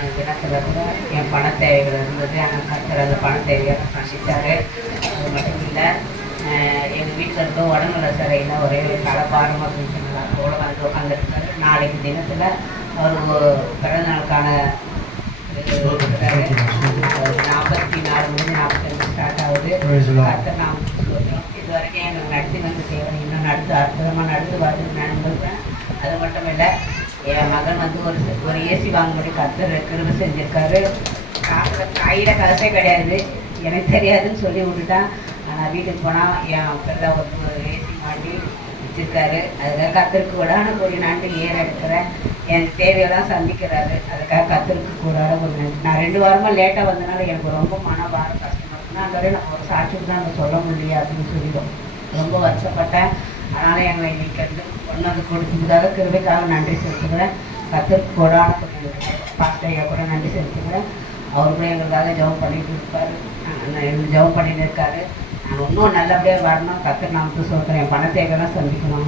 போன தினத்தில் கூட என் பண தேவைகள் இருந்தது. ஆனால் கர்த்தர் அந்த பண தேவையை சந்தித்தார். அது மட்டும் இல்லை, எங்கள் வீட்டில் இருக்க உடம்புல சரியில்லை, ஒரே தலைப்பாரமாக இருந்துச்சுங்களா கூட வந்து உட்காந்துருக்காரு. நாளைக்கு தினத்தில் அவர் பிறந்த நாளுக்கான 44 முடிஞ்சு 45 ஸ்டார்ட் ஆகுது. கர்த்தர் நாம் சொல்கிறோம். இது வரைக்கும் எங்களுக்கு நடத்தி வந்து தேவை இன்னும் அற்புதமாக நடந்து வருதுன்னு நான் நம்புகிறேன். அது மட்டும் இல்லை, என் மகன் வந்து ஒரு ஏசி வாங்கும்படி கர்த்தர் கிருபை செஞ்சுருக்காரு. கையில் காசே கிடையாது, எனக்கு தெரியாதுன்னு சொல்லி விட்டுட்டான். ஆனால் வீட்டுக்கு போனால் என் பிள்ளை ஒரு ஏசி மாட்டி வச்சுருக்காரு. அதுக்காக கர்த்தருக்கு கூடான ஒரு நன்றி எடுக்கிறேன். என் தேவையெல்லாம் சந்திக்கிறாரு. அதுக்காக கர்த்தருக்கு கூடான ஒரு நன்றி. நான் 2 வாரமாக லேட்டாக வந்தனால எனக்கு ரொம்ப மனபாரம் கஷ்டமாக இருக்குன்னா அந்த வரையும் நான் ஒரு சாட்சிக்கு தான் அங்கே சொல்ல முடியல அப்படின்னு சொல்லிடும். ரொம்ப வருஷப்பட்டேன். அதனால் எங்களை இன்னைக்கு வந்து கொண்டு வந்து கொடுத்ததுக்காக கிருபைக்காக நன்றி செலுத்துக்கிறேன். கர்த்தருக்கு கூடான பாஸ்டையா கூட நன்றி செலுத்துக்கிறேன். அவர் கூட எங்களுக்காக ஜெபம் பண்ணிட்டு இருப்பார், எங்களுக்கு ஜெபம் பண்ணிட்டு இருக்காரு. நான் இன்னும் நல்லபடியாக வரணும். கர்த்தர் நமக்கு சொல்கிறேன், பண தேவையெல்லாம் சந்திக்கணும்.